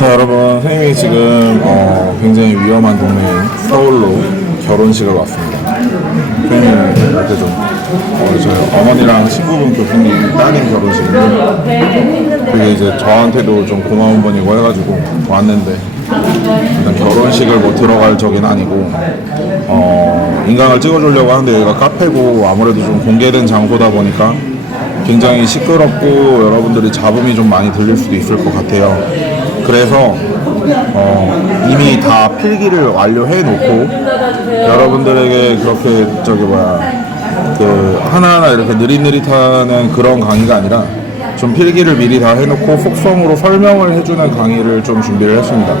자, 여러분, 선생님이 지금 굉장히 위험한 동네인 서울로 결혼식을 왔습니다. 선생님은 이렇게 좀 저희 어머니랑 친구분 교수님 따님 결혼식인데, 그게 이제 저한테도 좀 고마운 분이고 해가지고 왔는데, 일단 결혼식을 뭐 들어갈 적은 아니고 인강을 찍어주려고 하는데 여기가 카페고 아무래도 좀 공개된 장소다 보니까 굉장히 시끄럽고 여러분들이 잡음이 좀 많이 들릴 수도 있을 것 같아요. 그래서 이미 다 필기를 완료해 놓고 여러분들에게 그렇게 하나하나 이렇게 느릿느릿하는 그런 강의가 아니라 좀 필기를 미리 다 해놓고 속성으로 설명을 해주는 강의를 좀 준비를 했습니다.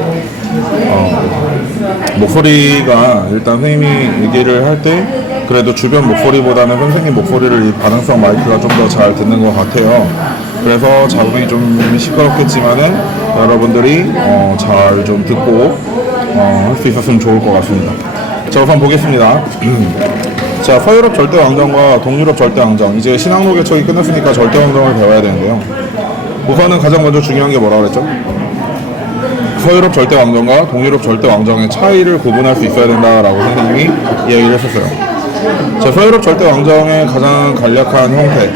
목소리가 일단 선생님이 얘기를 할 때 그래도 주변 목소리보다는 선생님 목소리를 이 반응성 마이크가 좀 더 잘 듣는 것 같아요. 그래서 잡음이 좀 시끄럽겠지만은 여러분들이 잘 좀 듣고 할 수 있었으면 좋을 것 같습니다. 자, 우선 보겠습니다. 자, 서유럽 절대왕정과 동유럽 절대왕정, 이제 신학로 개척이 끝났으니까 절대왕정을 배워야 되는데요. 우선은 가장 먼저 중요한 게 뭐라고 그랬죠? 서유럽 절대왕정과 동유럽 절대왕정의 차이를 구분할 수 있어야 된다라고 선생님이 이야기를 했었어요. 자, 서유럽 절대왕정의 가장 간략한 형태,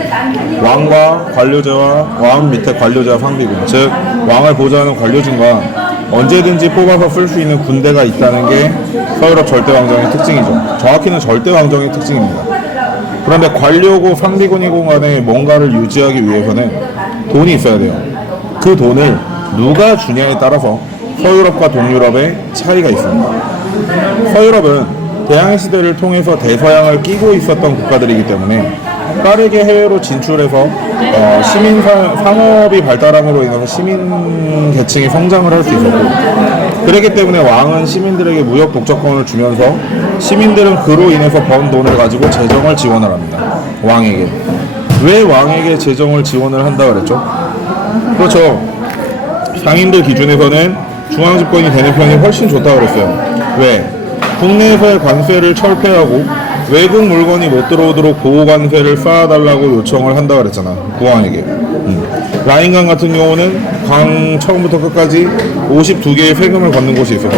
왕과 관료제와 왕 밑에 관료제와 상비군, 즉 왕을 보좌하는 관료진과 언제든지 뽑아서 쓸 수 있는 군대가 있다는 게 서유럽 절대왕정의 특징이죠. 정확히는 절대왕정의 특징입니다. 그런데 관료고 상비군이고 간에 뭔가를 유지하기 위해서는 돈이 있어야 돼요. 그 돈을 누가 주냐에 따라서 서유럽과 동유럽의 차이가 있습니다. 서유럽은 대항해 시대를 통해서 대서양을 끼고 있었던 국가들이기 때문에 빠르게 해외로 진출해서 시민 상업이 발달함으로 인해서 시민 계층이 성장을 할 수 있었고, 그렇기 때문에 왕은 시민들에게 무역 독점권을 주면서 시민들은 그로 인해서 번 돈을 가지고 재정을 지원을 합니다. 왕에게. 왜 왕에게 재정을 지원을 한다 그랬죠? 그렇죠. 상인들 기준에서는 중앙집권이 되는 편이 훨씬 좋다고 그랬어요. 왜? 국내에서의 관세를 철폐하고 외국 물건이 못 들어오도록 보호관세를 쌓아달라고 요청을 한다 그랬잖아, 국왕에게. 라인강 같은 경우는 강 처음부터 끝까지 52개의 세금을 걷는 곳이 있어서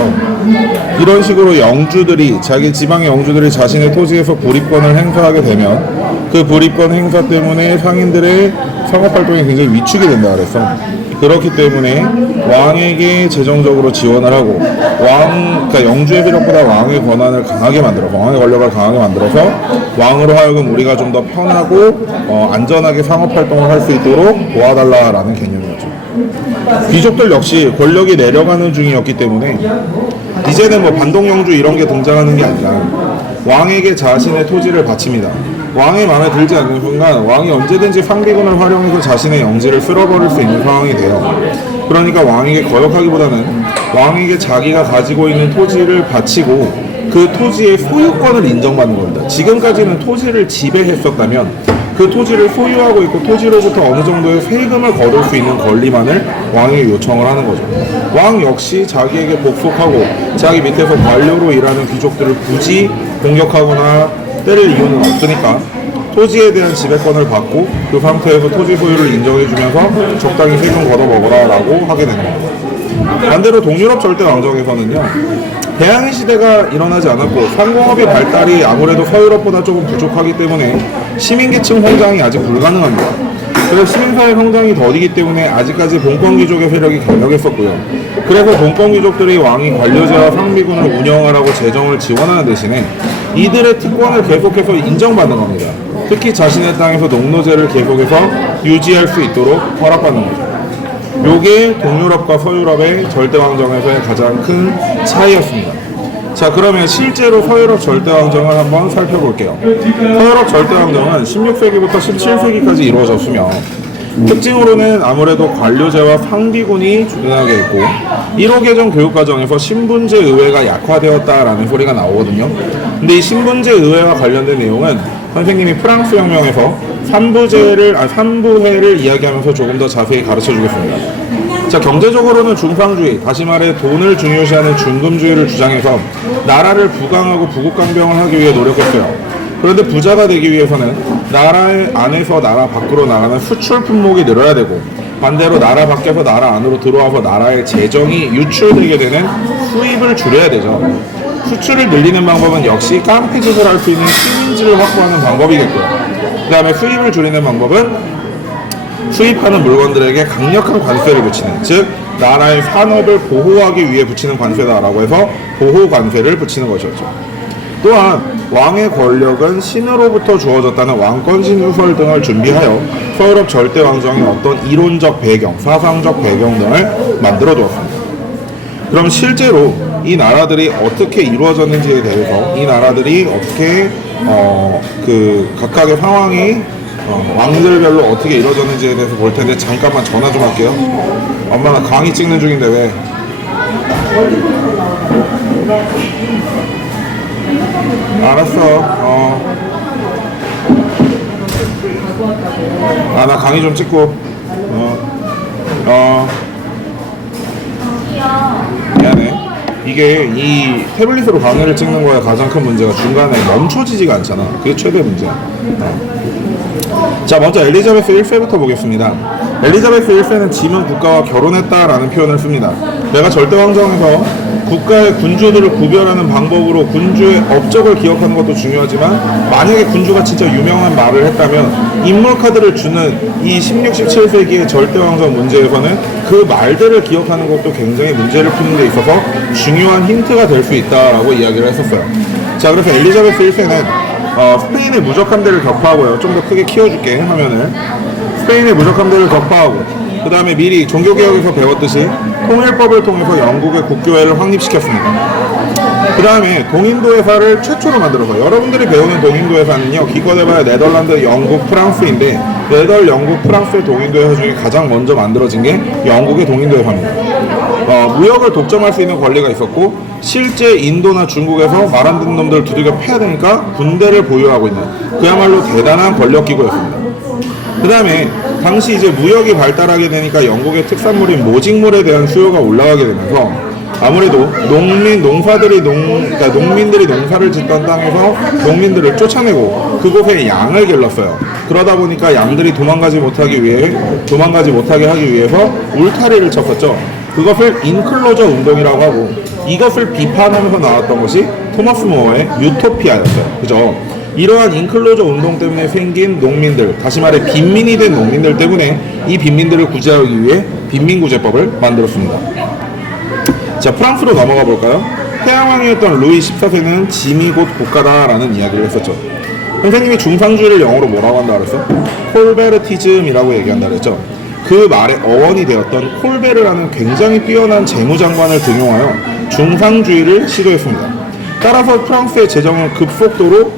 이런 식으로 영주들이, 자기 지방의 영주들이 자신의 토지에서 불입권을 행사하게 되면 그 불입권 행사 때문에 상인들의 상업활동이 굉장히 위축이 된다 그랬어. 그렇기 때문에 왕에게 재정적으로 지원을 하고 그러니까 영주의 세력보다 왕의 권한을 강하게 만들어서, 왕의 권력을 강하게 만들어서 왕으로 하여금 우리가 좀 더 편하고 안전하게 상업활동을 할 수 있도록 도와달라라는 개념이었죠. 귀족들 역시 권력이 내려가는 중이었기 때문에 이제는 뭐 반동영주 이런 게 등장하는 게 아니라 왕에게 자신의 토지를 바칩니다. 왕의 마음에 들지 않는 순간 왕이 언제든지 상비군을 활용해서 자신의 영지를 쓸어버릴 수 있는 상황이 돼요. 그러니까 왕에게 거역하기보다는 왕에게 자기가 가지고 있는 토지를 바치고 그 토지의 소유권을 인정받는 겁니다. 지금까지는 토지를 지배했었다면 그 토지를 소유하고 있고 토지로부터 어느 정도의 세금을 거둘 수 있는 권리만을 왕에게 요청을 하는 거죠. 왕 역시 자기에게 복속하고 자기 밑에서 관료로 일하는 귀족들을 굳이 공격하거나 때릴 이유는 없으니까 토지에 대한 지배권을 받고 그 상태에서 토지 소유를 인정해주면서 적당히 세금 걷어먹어라 라고 하게 되는 겁니다. 반대로 동유럽 절대왕정에서는요, 대항해 시대가 일어나지 않았고 상공업의 발달이 아무래도 서유럽보다 조금 부족하기 때문에 시민계층 성장이 아직 불가능합니다. 그래서 시민사회 성장이 더디기 때문에 아직까지 봉건귀족의 세력이 강력했었고요. 그래서 봉건귀족들이 왕이 관료제와 상비군을 운영하라고 재정을 지원하는 대신에 이들의 특권을 계속해서 인정받는 겁니다. 특히 자신의 땅에서 농노제를 계속해서 유지할 수 있도록 허락받는 거죠. 요게 동유럽과 서유럽의 절대왕정에서의 가장 큰 차이였습니다. 자, 그러면 실제로 서유럽 절대왕정을 한번 살펴볼게요. 서유럽 절대왕정은 16세기부터 17세기까지 이루어졌으며 특징으로는 아무래도 관료제와 상비군이 주둔하게 있고 1호 개정 교육과정에서 신분제 의회가 약화되었다라는 소리가 나오거든요. 근데 이 신분제 의회와 관련된 내용은 선생님이 프랑스 혁명에서 삼부회를 이야기하면서 조금 더 자세히 가르쳐 주겠습니다. 자, 경제적으로는 중상주의, 다시 말해 돈을 중요시하는 중금주의를 주장해서 나라를 부강하고 부국강병을 하기 위해 노력했어요. 그런데 부자가 되기 위해서는 나라 안에서 나라 밖으로 나가는 수출 품목이 늘어야 되고 반대로 나라 밖에서 나라 안으로 들어와서 나라의 재정이 유출되게 되는 수입을 줄여야 되죠. 수출을 늘리는 방법은 역시 깡패 짓을 할 수 있는 식민지를 확보하는 방법이겠고요. 그 다음에 수입을 줄이는 방법은 수입하는 물건들에게 강력한 관세를 붙이는, 즉 나라의 산업을 보호하기 위해 붙이는 관세다라고 해서 보호 관세를 붙이는 것이었죠. 또한 왕의 권력은 신으로부터 주어졌다는 왕권 신유설 등을 준비하여 서유럽 절대 왕정의 어떤 이론적 배경, 사상적 배경 등을 만들어 두었습니다. 그럼 실제로 이 나라들이 어떻게 이루어졌는지에 대해서, 이 나라들이 어떻게 각각의 상황이 왕들별로 어떻게 이루어졌는지에 대해서 볼 텐데, 잠깐만 전화 좀 할게요. 엄마가 강의 찍는 중인데 왜? 알았어. 나 강의 좀 찍고. 미안해. 이게 이 태블릿으로 강의를 찍는 거에 가장 큰 문제가 중간에 멈춰지지가 않잖아. 그게 최대 문제야. 자, 먼저 엘리자베스 1세부터 보겠습니다. 엘리자베스 1세는 지문 국가와 결혼했다라는 표현을 씁니다. 내가 절대왕정에서 국가의 군주들을 구별하는 방법으로 군주의 업적을 기억하는 것도 중요하지만, 만약에 군주가 진짜 유명한 말을 했다면 인물 카드를 주는 이 16, 17세기의 절대왕정 문제에서는 그 말들을 기억하는 것도 굉장히 문제를 푸는 데 있어서 중요한 힌트가 될 수 있다라고 이야기를 했었어요. 자, 그래서 엘리자베스 1세는 스페인의 무적함대를 격파하고요. 좀 더 크게 키워줄게, 화면을. 스페인의 무적함대를 격파하고, 그 다음에 미리 종교개혁에서 배웠듯이 통일법을 통해서 영국의 국교회를 확립시켰습니다. 그 다음에 동인도회사를 최초로 만들어서, 여러분들이 배우는 동인도회사는요, 기껏해봐야 네덜란드, 영국, 프랑스인데, 영국, 프랑스의 동인도회사 중에 가장 먼저 만들어진 게 영국의 동인도회사입니다. 무역을 독점할 수 있는 권리가 있었고, 실제 인도나 중국에서 말 안 듣는 놈들 두들겨 패야 되니까 군대를 보유하고 있는 그야말로 대단한 권력기구였습니다. 그 다음에 당시 이제 무역이 발달하게 되니까 영국의 특산물인 모직물에 대한 수요가 올라가게 되면서 아무래도 농민들이 농사를 짓던 땅에서 농민들을 쫓아내고 그곳에 양을 길렀어요. 그러다 보니까 양들이 도망가지 못하게 하기 위해서 울타리를 쳤었죠. 그것을 인클로저 운동이라고 하고, 이것을 비판하면서 나왔던 것이 토마스 모어의 유토피아였어요. 그죠? 이러한 인클로저 운동 때문에 생긴 농민들, 다시 말해 빈민이 된 농민들 때문에 이 빈민들을 구제하기 위해 빈민구제법을 만들었습니다. 자, 프랑스로 넘어가 볼까요? 태양왕이었던 루이 14세는 짐이 곧 국가다라는 이야기를 했었죠. 선생님이 중상주의를 영어로 뭐라고 한다 그랬어? 콜베르티즘이라고 얘기한다 그랬죠. 그 말의 어원이 되었던 콜베르라는 굉장히 뛰어난 재무장관을 등용하여 중상주의를 시도했습니다. 따라서 프랑스의 재정은 급속도로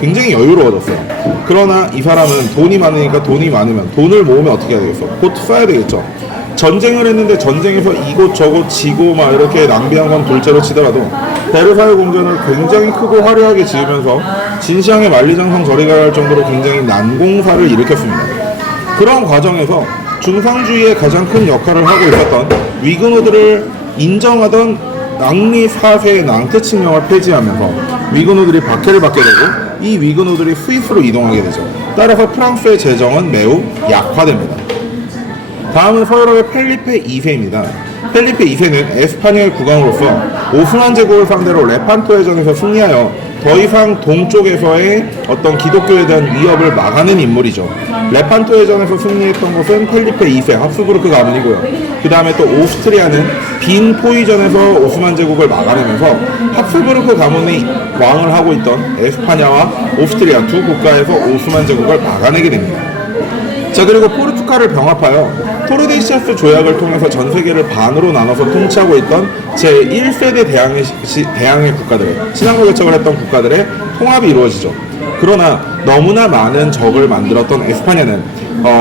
굉장히 여유로워졌어요. 그러나 이 사람은 돈이 많으니까, 돈이 많으면 돈을 모으면 어떻게 해야 되겠어? 곧 써야 되겠죠. 전쟁을 했는데 전쟁에서 이곳저곳 지고 막 이렇게 낭비한 건 둘째로 치더라도 베르사유 궁전을 굉장히 크고 화려하게 지으면서 진시황의 만리장성 절에 갈 정도로 굉장히 난공사를 일으켰습니다. 그런 과정에서 중상주의의 가장 큰 역할을 하고 있었던 위그노들을 인정하던 앙리 4세의 낭트 칙령을 폐지하면서 위그노들이 박해를 받게 되고, 이 위그노들이 스위스로 이동하게 되죠. 따라서 프랑스의 재정은 매우 약화됩니다. 다음은 서유럽의 펠리페 2세입니다. 펠리페 2세는 에스파냐의 국왕으로서 오스만 제국을 상대로 레판토 해전에서 승리하여 더 이상 동쪽에서의 어떤 기독교에 대한 위협을 막아낸 인물이죠. 레판토 해전에서 승리했던 것은 펠리페 2세 합스부르크 가문이고요. 그 다음에 또 오스트리아는 빈 포이전에서 오스만 제국을 막아내면서 합스부르크 가문이 왕을 하고 있던 에스파냐와 오스트리아 두 국가에서 오스만 제국을 막아내게 됩니다. 자, 그리고 포르투갈을 병합하여 토르데시아스 조약을 통해서 전 세계를 반으로 나눠서 통치하고 있던 제1세대 대항해 국가들의, 신앙과 개척을 했던 국가들의 통합이 이루어지죠. 그러나 너무나 많은 적을 만들었던 에스파냐는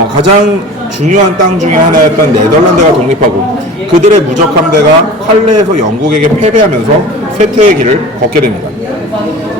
가장 중요한 땅 중에 하나였던 네덜란드가 독립하고, 그들의 무적 함대가 칼레에서 영국에게 패배하면서 쇠퇴의 길을 걷게 됩니다.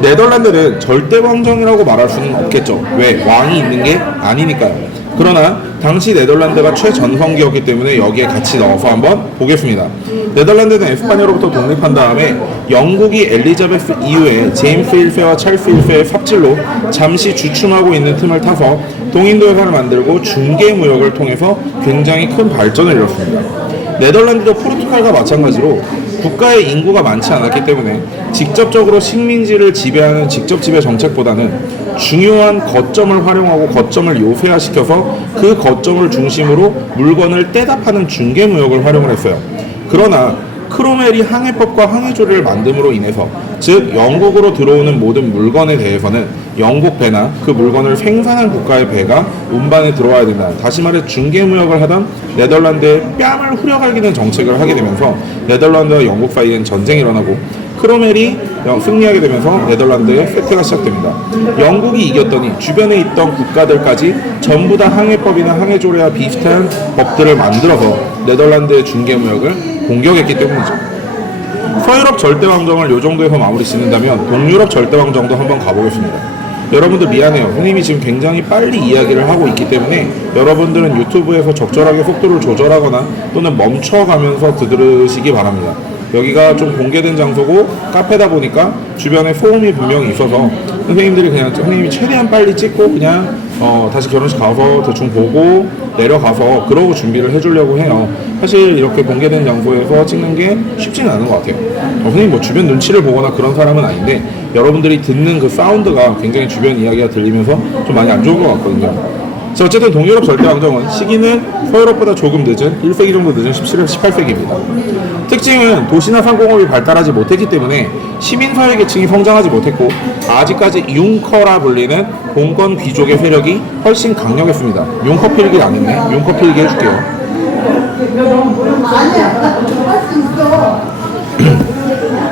네덜란드는 절대 왕정이라고 말할 수는 없겠죠. 왜? 왕이 있는 게 아니니까요. 그러나 당시 네덜란드가 최전성기였기 때문에 여기에 같이 넣어서 한번 보겠습니다. 네덜란드는 에스파냐로부터 독립한 다음에 영국이 엘리자베스 이후에 제임스 1세와 찰스 1세의 삽질로 잠시 주춤하고 있는 틈을 타서 동인도회사를 만들고 중개무역을 통해서 굉장히 큰 발전을 이뤘습니다. 네덜란드도 포르투갈과 마찬가지로 국가의 인구가 많지 않았기 때문에 직접적으로 식민지를 지배하는 직접 지배 정책보다는 중요한 거점을 활용하고 거점을 요새화시켜서 그 거점을 중심으로 물건을 떼다 파는 중개무역을 활용을 했어요. 그러나 크로멜이 항해법과 항해조례를 만듦으로 인해서 즉 영국으로 들어오는 모든 물건에 대해서는 영국 배나 그 물건을 생산한 국가의 배가 운반에 들어와야 된다. 다시 말해 중개무역을 하던 네덜란드의 뺨을 후려갈기는 정책을 하게 되면서 네덜란드와 영국 사이엔 전쟁이 일어나고 크로멜이 승리하게 되면서 네덜란드의 쇠퇴가 시작됩니다. 영국이 이겼더니 주변에 있던 국가들까지 전부 다 항해법이나 항해조례와 비슷한 법들을 만들어서 네덜란드의 중개무역을 공격했기 때문이죠. 서유럽 절대왕정을 이 정도에서 마무리 짓는다면 동유럽 절대왕정도 한번 가보겠습니다. 여러분들 미안해요. 선생님이 지금 굉장히 빨리 이야기를 하고 있기 때문에 여러분들은 유튜브에서 적절하게 속도를 조절하거나 또는 멈춰가면서 들으시기 바랍니다. 여기가 좀 공개된 장소고 카페다 보니까 주변에 소음이 분명히 있어서 선생님들이 그냥 선생님이 최대한 빨리 찍고 그냥 다시 결혼식 가서 대충 보고 내려가서 그러고 준비를 해주려고 해요. 사실 이렇게 공개된 장소에서 찍는 게 쉽지는 않은 것 같아요. 선생님 뭐 주변 눈치를 보거나 그런 사람은 아닌데 여러분들이 듣는 그 사운드가 굉장히 주변 이야기가 들리면서 좀 많이 안 좋은 것 같거든요. 자, 어쨌든 동유럽 절대왕정은 시기는 서유럽보다 조금 늦은 1세기 정도 늦은 17, 18세기입니다. 특징은 도시나 상공업이 발달하지 못했기 때문에 시민사회 계층이 성장하지 못했고 아직까지 융커라 불리는 공권 귀족의 세력이 훨씬 강력했습니다. 융커 필기 안 했네. 융커 필기 해줄게요.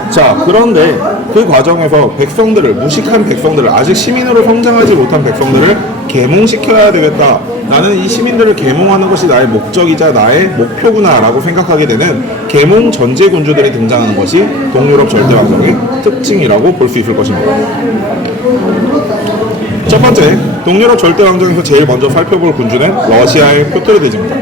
자, 그런데 그 과정에서 백성들을, 무식한 백성들을, 아직 시민으로 성장하지 못한 백성들을 계몽시켜야 되겠다. 나는 이 시민들을 계몽하는 것이 나의 목적이자 나의 목표구나 라고 생각하게 되는 계몽 전제군주들이 등장하는 것이 동유럽 절대왕정의 특징이라고 볼 수 있을 것입니다. 첫 번째, 동유럽 절대왕정에서 제일 먼저 살펴볼 군주는 러시아의 표트르 대제입니다.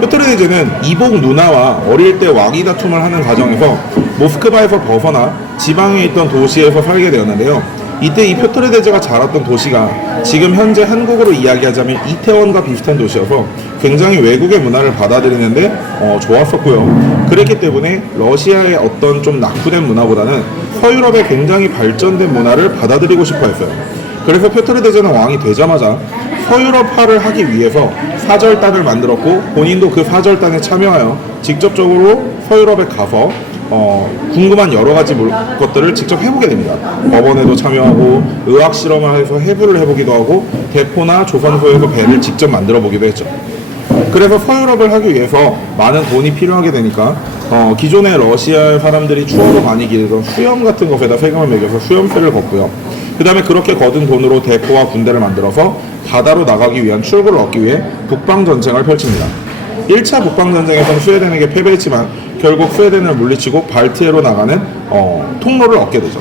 표트르 대제는 이복 누나와 어릴 때 왕위 다툼을 하는 과정에서 모스크바에서 벗어나 지방에 있던 도시에서 살게 되었는데요. 이때 이 표트르 대제가 자랐던 도시가 지금 현재 한국으로 이야기하자면 이태원과 비슷한 도시여서 굉장히 외국의 문화를 받아들이는데 좋았었고요. 그랬기 때문에 러시아의 어떤 좀 낙후된 문화보다는 서유럽의 굉장히 발전된 문화를 받아들이고 싶어 했어요. 그래서 표트르 대제는 왕이 되자마자 서유럽화를 하기 위해서 사절단을 만들었고 본인도 그 사절단에 참여하여 직접적으로 서유럽에 가서 궁금한 여러 가지 것들을 직접 해보게 됩니다. 법원에도 참여하고 의학 실험을 해서 해부를 해보기도 하고 대포나 조선소에서 배를 직접 만들어 보기도 했죠. 그래서 서유럽을 하기 위해서 많은 돈이 필요하게 되니까 기존의 러시아 사람들이 추억으로 많이 기르던 수염 같은 것에다 세금을 매겨서 수염세를 걷고요. 그 다음에 그렇게 거둔 돈으로 대포와 군대를 만들어서 바다로 나가기 위한 출구를 얻기 위해 북방전쟁을 펼칩니다. 1차 북방전쟁에서는 스웨덴에게 패배했지만 결국 스웨덴을 물리치고 발트해로 나가는 통로를 얻게 되죠.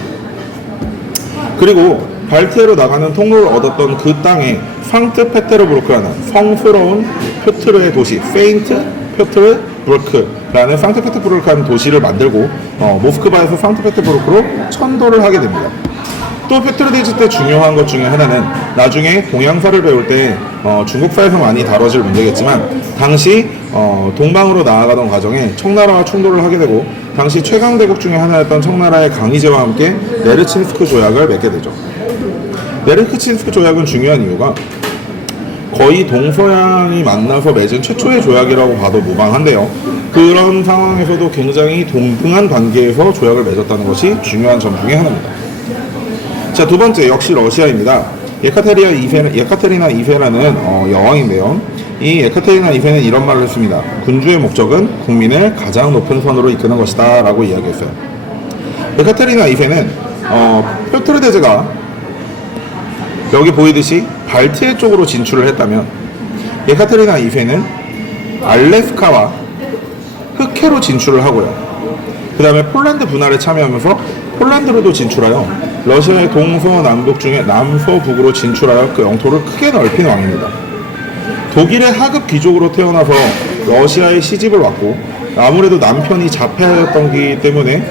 그리고 발트해로 나가는 통로를 얻었던 그 땅에 상트페테르부르크라는 성스러운 표트르의 도시 세인트 페테르부르크라는 상트페테르부르크라는 도시를 만들고 모스크바에서 상트페테르부르크로 천도를 하게 됩니다. 또 표트르 대제 때 중요한 것 중에 하나는 나중에 동양사를 배울 때 중국사에서 많이 다뤄질 문제겠지만 당시 동방으로 나아가던 과정에 청나라와 충돌을 하게 되고 당시 최강대국 중에 하나였던 청나라의 강희제와 함께 네르친스크 조약을 맺게 되죠. 네르친스크 조약은 중요한 이유가 거의 동서양이 만나서 맺은 최초의 조약이라고 봐도 무방한데요. 그런 상황에서도 굉장히 동등한 관계에서 조약을 맺었다는 것이 중요한 점 중에 하나입니다. 자, 두 번째 역시 러시아입니다. 예카테리나 2세라는 여왕인데요. 이 예카테리나 2세는 이런 말을 했습니다. 군주의 목적은 국민을 가장 높은 선으로 이끄는 것이다 라고 이야기했어요. 예카테리나 2세는 표트르 대제가 여기 보이듯이 발트해 쪽으로 진출을 했다면 예카테리나 2세는 알래스카와 흑해로 진출을 하고요. 그 다음에 폴란드 분할에 참여하면서 폴란드로도 진출하여 러시아의 동서 남북 중에 남서북으로 진출하여 그 영토를 크게 넓힌 왕입니다. 독일의 하급 귀족으로 태어나서 러시아에 시집을 왔고 아무래도 남편이 자폐하였던 때문에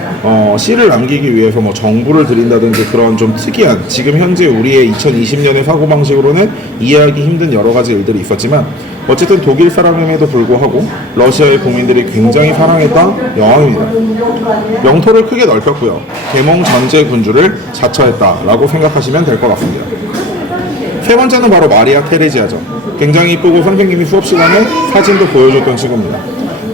시를 남기기 위해서 뭐 정부를 들인다든지 그런 좀 특이한 지금 현재 우리의 2020년의 사고방식으로는 이해하기 힘든 여러 가지 일들이 있었지만 어쨌든 독일 사람임에도 불구하고 러시아의 국민들이 굉장히 사랑했던 여왕입니다. 영토를 크게 넓혔고요. 계몽 전제 군주를 자처했다라고 생각하시면 될 것 같습니다. 세 번째는 바로 마리아 테레지아죠. 굉장히 이쁘고 선생님이 수업 시간에 사진도 보여줬던 친구입니다.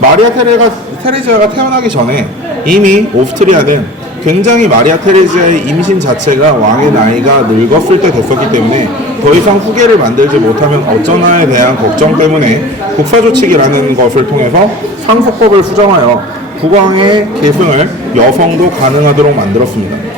마리아 테레지아가 태어나기 전에 이미 오스트리아는 굉장히 마리아 테레지아의 임신 자체가 왕의 나이가 늙었을 때 됐었기 때문에 더 이상 후계를 만들지 못하면 어쩌나에 대한 걱정 때문에 국사조칙이라는 것을 통해서 상속법을 수정하여 국왕의 계승을 여성도 가능하도록 만들었습니다.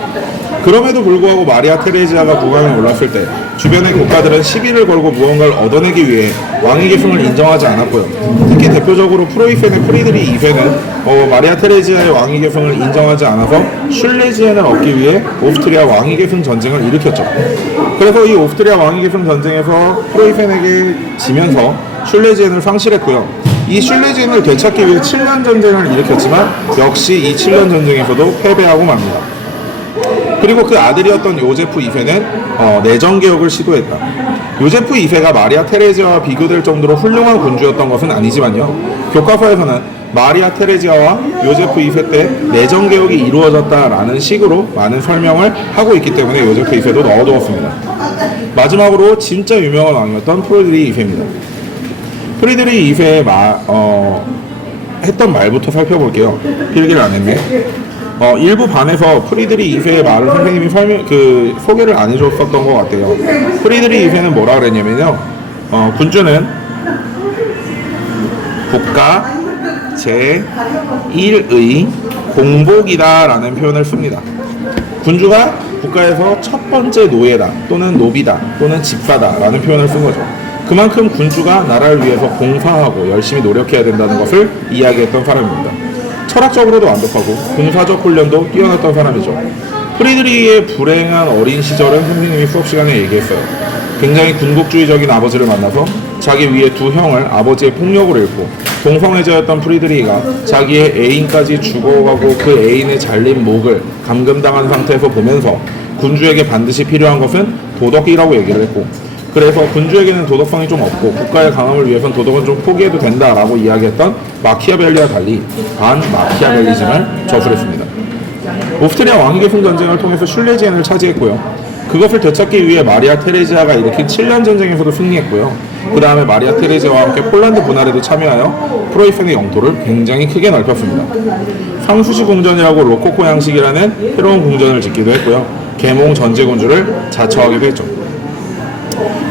그럼에도 불구하고 마리아 테레지아가 국왕에 올랐을 때 주변의 국가들은 시비를 걸고 무언가를 얻어내기 위해 왕위 계승을 인정하지 않았고요. 특히 대표적으로 프로이센의 프리드리 2세는 마리아 테레지아의 왕위 계승을 인정하지 않아서 슐레지엔을 얻기 위해 오스트리아 왕위 계승 전쟁을 일으켰죠. 그래서 이 오스트리아 왕위 계승 전쟁에서 프로이센에게 지면서 슐레지엔을 상실했고요. 이 슐레지엔을 되찾기 위해 7년 전쟁을 일으켰지만 역시 이 7년 전쟁에서도 패배하고 맙니다. 그리고 그 아들이었던 요제프 2세는 내정개혁을 시도했다. 요제프 2세가 마리아 테레지아와 비교될 정도로 훌륭한 군주였던 것은 아니지만요. 교과서에서는 마리아 테레지아와 요제프 2세 때 내정개혁이 이루어졌다라는 식으로 많은 설명을 하고 있기 때문에 요제프 2세도 넣어두었습니다. 마지막으로 진짜 유명한 왕이었던 프리드리 2세입니다. 프리드리 2세의 했던 말부터 살펴볼게요. 필기를 안 했네. 일부 반에서 프리드리 2세의 말을 선생님이 소개를 안 해줬었던 것 같아요. 프리드리 2세는 뭐라 그랬냐면요. 군주는 국가 제1의 공복이다 라는 표현을 씁니다. 군주가 국가에서 첫 번째 노예다 또는 노비다 또는 집사다 라는 표현을 쓴 거죠. 그만큼 군주가 나라를 위해서 봉사하고 열심히 노력해야 된다는 것을 이야기했던 사람입니다. 철학적으로도 완벽하고 군사적 훈련도 뛰어났던 사람이죠. 프리드리히의 불행한 어린 시절은 선생님이 수업 시간에 얘기했어요. 굉장히 군국주의적인 아버지를 만나서 자기 위에 두 형을 아버지의 폭력으로 잃고 동성애자였던 프리드리히가 자기의 애인까지 죽어가고 그 애인의 잘린 목을 감금당한 상태에서 보면서 군주에게 반드시 필요한 것은 도덕이라고 얘기를 했고 그래서 군주에게는 도덕성이 좀 없고 국가의 강함을 위해선 도덕은 좀 포기해도 된다라고 이야기했던 마키아벨리와 달리 반마키아벨리즘을 저술했습니다. 오스트리아 왕위계승 전쟁을 통해서 슐레지엔을 차지했고요. 그것을 되찾기 위해 마리아 테레지아가 일으킨 7년 전쟁에서도 승리했고요. 그 다음에 마리아 테레지아와 함께 폴란드 분할에도 참여하여 프로이센의 영토를 굉장히 크게 넓혔습니다. 상수시 궁전이라고 로코코 양식이라는 새로운 궁전을 짓기도 했고요. 계몽 전제군주를 자처하기도 했죠.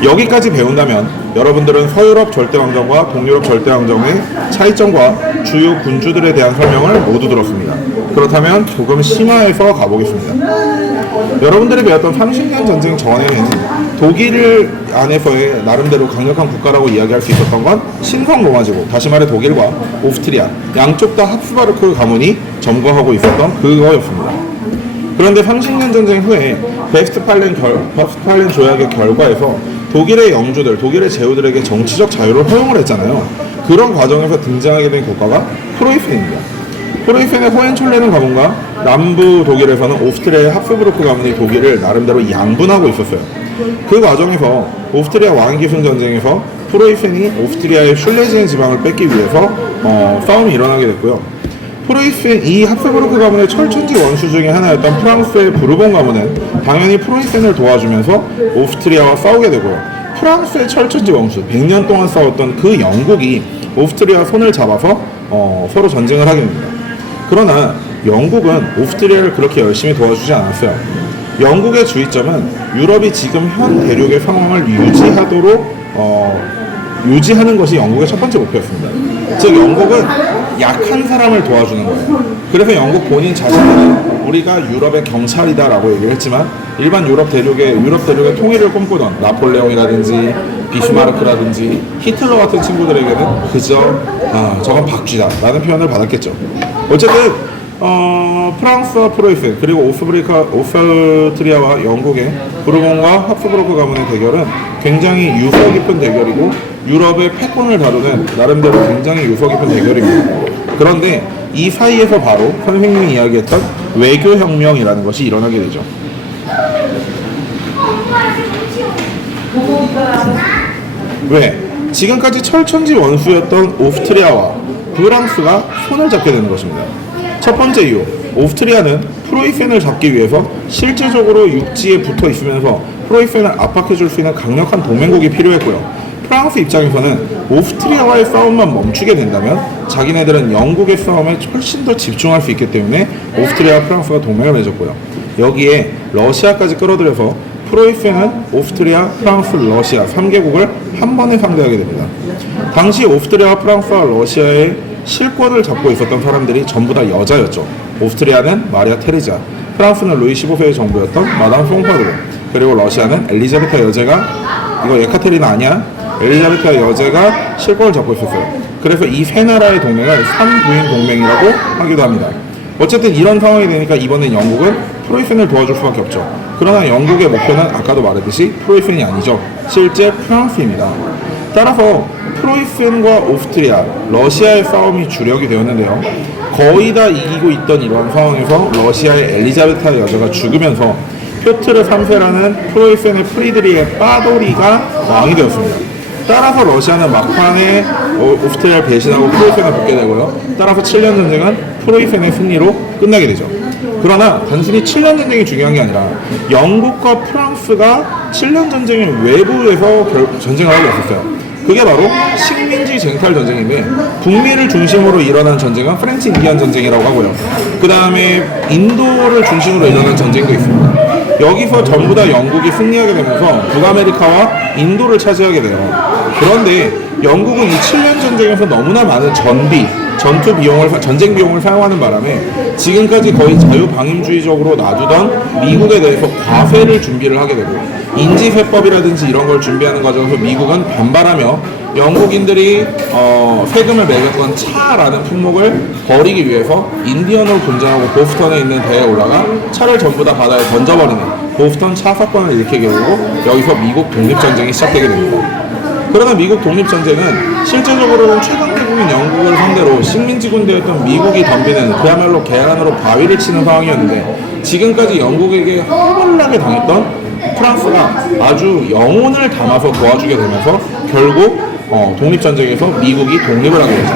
여기까지 배운다면 여러분들은 서유럽 절대왕정과 동유럽 절대왕정의 차이점과 주요 군주들에 대한 설명을 모두 들었습니다. 그렇다면 조금 심화해서 가보겠습니다. 여러분들이 배웠던 30년 전쟁 전에는 독일 안에서의 나름대로 강력한 국가라고 이야기할 수 있었던 건 신성 로마제국, 다시 말해 독일과 오스트리아 양쪽 다 합스부르크 가문이 점거하고 있었던 그거였습니다. 그런데 30년 전쟁 후에 베스트팔렌 조약의 결과에서 독일의 영주들, 독일의 제후들에게 정치적 자유를 허용을 했잖아요. 그런 과정에서 등장하게 된 국가가 프로이센입니다. 프로이센의 호헨촐레는 가문과 남부 독일에서는 오스트리아의 합스부르크 가문이 독일을 나름대로 양분하고 있었어요. 그 과정에서 오스트리아 왕위계승 전쟁에서 프로이센이 오스트리아의 슐레지엔 지방을 뺏기 위해서 싸움이 일어나게 됐고요. 프로이센, 이 합스부르크 가문의 철천지 원수 중에 하나였던 프랑스의 부르봉 가문은 당연히 프로이센을 도와주면서 오스트리아와 싸우게 되고요. 프랑스의 철천지 원수, 100년 동안 싸웠던 그 영국이 오스트리아 손을 잡아서 서로 전쟁을 하게 됩니다. 그러나 영국은 오스트리아를 그렇게 열심히 도와주지 않았어요. 영국의 주의점은 유럽이 지금 현 대륙의 상황을 유지하는 것이 영국의 첫 번째 목표였습니다. 즉 영국은 약한 사람을 도와주는 거예요. 그래서 영국 본인 자신은 우리가 유럽의 경찰이다라고 얘기를 했지만 일반 유럽 대륙의 통일을 꿈꾸던 나폴레옹이라든지 비스마르크라든지 히틀러 같은 친구들에게는 그저 저건 박쥐다 라는 표현을 받았겠죠. 어쨌든 프랑스와 프로이센 그리고 오스트리아와 영국의 부르봉과 합스부르크 가문의 대결은 굉장히 유서 깊은 대결이고 유럽의 패권을 다루는 나름대로 굉장히 유서 깊은 대결입니다. 그런데 이 사이에서 바로 선생님이 이야기했던 외교혁명이라는 것이 일어나게 되죠. 왜? 지금까지 철천지 원수였던 오스트리아와 프랑스가 손을 잡게 되는 것입니다. 첫 번째 이유, 오스트리아는 프로이센을 잡기 위해서 실제적으로 육지에 붙어 있으면서 프로이센을 압박해줄 수 있는 강력한 동맹국이 필요했고요. 프랑스 입장에서는 오스트리아와의 싸움만 멈추게 된다면 자기네들은 영국의 싸움에 훨씬 더 집중할 수 있기 때문에 오스트리아와 프랑스가 동맹을 맺었고요. 여기에 러시아까지 끌어들여서 프로이센은 오스트리아, 프랑스, 러시아 3개국을 한 번에 상대하게 됩니다. 당시 오스트리아와 프랑스와 러시아의 실권을 잡고 있었던 사람들이 전부 다 여자였죠. 오스트리아는 마리아 테레자, 프랑스는 루이 15세의 정부였던 마담 송파르, 그리고 러시아는 엘리자베타 여제가, 이거 예카테리나 아니야? 엘리자베타 여제가 실권을 잡고 있었어요. 그래서 이 세 나라의 동맹을 삼부인 동맹이라고 하기도 합니다. 어쨌든 이런 상황이 되니까 이번엔 영국은 프로이센을 도와줄 수밖에 없죠. 그러나 영국의 목표는 아까도 말했듯이 프로이센이 아니죠. 실제 프랑스입니다. 따라서 프로이센과 오스트리아, 러시아의 싸움이 주력이 되었는데요. 거의 다 이기고 있던 이러한 상황에서 러시아의 엘리자베타 여자가 죽으면서 표트르 3세라는 프로이센의 프리드리의 빠도리가 왕이 되었습니다. 따라서 러시아는 막판에 오스트리아를 배신하고 프로이센을 붙게 되고요. 따라서 7년 전쟁은 프로이센의 승리로 끝나게 되죠. 그러나 단순히 7년 전쟁이 중요한 게 아니라 영국과 프랑스가 7년 전쟁의 외부에서 전쟁을 하고 있었어요. 그게 바로 식민지 쟁탈 전쟁인데 북미를 중심으로 일어난 전쟁은 프렌치 인디안 전쟁이라고 하고요. 그 다음에 인도를 중심으로 일어난 전쟁도 있습니다. 여기서 전부 다 영국이 승리하게 되면서 북아메리카와 인도를 차지하게 돼요. 그런데 영국은 이 7년 전쟁에서 너무나 많은 전쟁 비용을 사용하는 바람에 지금까지 거의 자유방임주의적으로 놔두던 미국에 대해서 과세를 준비를 하게 되고 인지세법이라든지 이런 걸 준비하는 과정에서 미국은 반발하며 영국인들이 세금을 매겼던 차라는 품목을 버리기 위해서 인디언을 분장하고 보스턴에 있는 배에 올라가 차를 전부 다 바다에 던져버리는 보스턴 차 사건을 일으키게 되고 여기서 미국 독립전쟁이 시작되게 됩니다. 그러나 미국 독립전쟁은 실제적으로는 최강대국인 영국을 상대로 식민지군대였던 미국이 덤비는 그야말로 계란으로 바위를 치는 상황이었는데 지금까지 영국에게 허물나게 당했던 프랑스가 아주 영혼을 담아서 도와주게 되면서 결국 독립전쟁에서 미국이 독립을 하게 되죠.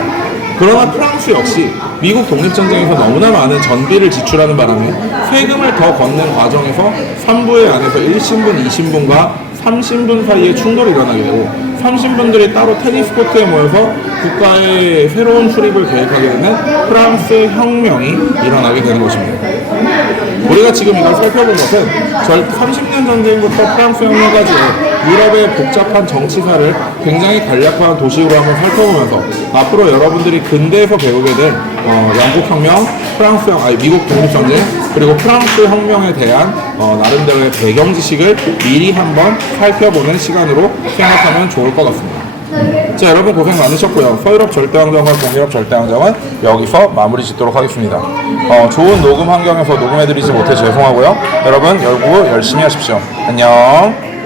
그러나 프랑스 역시 미국 독립전쟁에서 너무나 많은 전비를 지출하는 바람에 세금을 더 걷는 과정에서 3부의 안에서 1신분, 2신분과 3신분 사이에 충돌이 일어나게 되고 30분들이 따로 테니스 코트에 모여서 국가의 새로운 수립을 계획하게 되는 프랑스 혁명이 일어나게 되는 것입니다. 우리가 지금 이걸 살펴본 것은 30년 전쟁부터 프랑스 혁명까지의 유럽의 복잡한 정치사를 굉장히 간략화한 도식으로 한번 살펴보면서 앞으로 여러분들이 근대에서 배우게 될 영국 혁명, 미국 독립전쟁, 그리고 프랑스 혁명에 대한 나름대로의 배경 지식을 미리 한번 살펴보는 시간으로 생각하면 좋을 것 같습니다. 자, 여러분 고생 많으셨고요. 서유럽 절대왕정과 동유럽 절대왕정은 여기서 마무리 짓도록 하겠습니다. 좋은 녹음 환경에서 녹음해드리지 못해 죄송하고요. 여러분 연구 열심히 하십시오. 안녕.